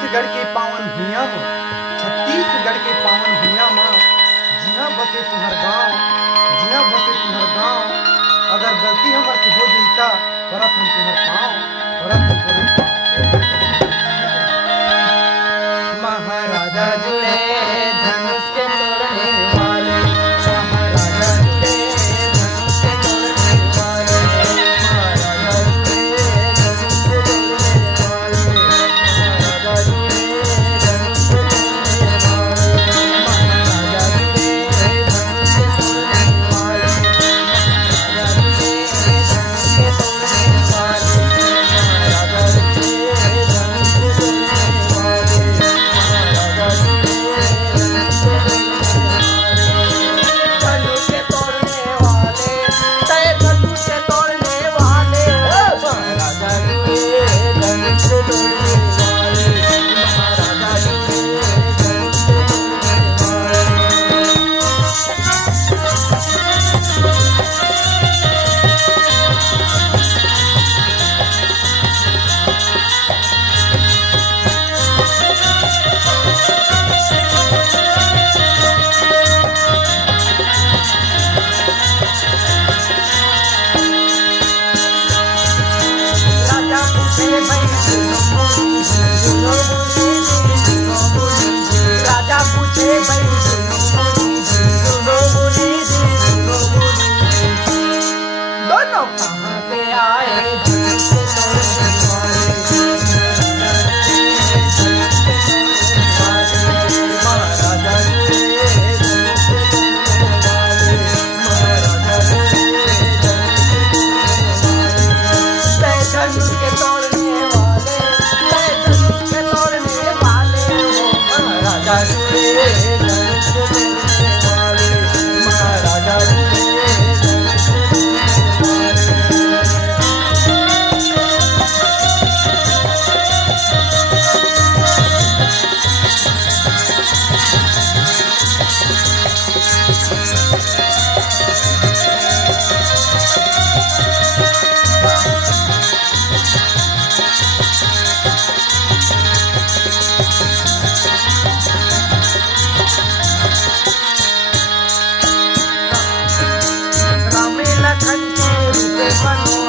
छत्तीसगढ़ के पावन भुइयां में, छत्तीसगढ़ के पावन भुइयां में जिहाँ बसे तुहर गाँव, जिहाँ बसे तुहर गाँव। अगर गलती हमर से हो जईता परत हम तुहर पाँव, परत हम तुहर पाँव। महाराजा जुड़े धनुष के तोड़ने वाले, महाराजा जुड़े धनुष के तोड़ने वाले, महाराजा जुड़े धनुष के तोड़ने वाले, महाराजा जुड़े धनुष के तोड़ने वाले, महाराजा जुड़े धनुष के तोड़ने वाले, महाराजा जुड़े धनुष के तोड़ने वाले, महाराजा जुड़े धनुष के तोड़ने वाले, महाराजा जुड़े धनुष के तोड़ने वाले, तय धनुष के तोड़ने वाले, महाराजा जुड़े धनुष के तोड़ने वाले, महाराजा जुड़े धनुष के तोड़ने वाले। राजा पूछे भाई सुनो बोली, सुनो बोली, सुनो बोली, राजा पूछे भाई सुनो बोली, सुनो बोली, सुनो बोली। दोनों कहाँ से आए धनुष के तोड़ने वाले, महाराजा जुड़े धनुष के तोड़ने वाले, महाराजा जुड़े धनुष के तोड़ने वाले, महाराजा जुड़े धनुष के तोड़ने वाले, तय धनुष के तोड़ने वाले, महाराजा जुड़े धनुष के तोड़ने वाले, महाराजा जुड़े धनुष के तोड़ने रामे लखन के रूप बनो